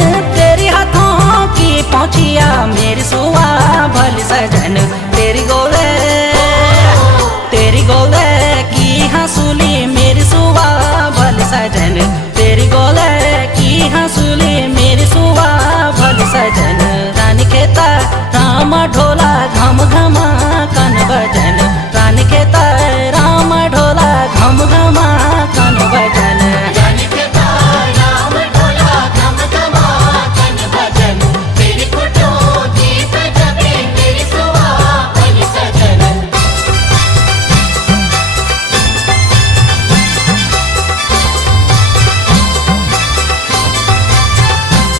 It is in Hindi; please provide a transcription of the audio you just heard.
सजन तेरी हाथों की पहुंचिया मेरी सुआ भली सजन तेरी गोले की हंसुली मेरी सुआ भली सजन तेरी गोले की हंसुली मेरी सुआ भली सजन रानी खेता राम ढोला घम घमा कन बजा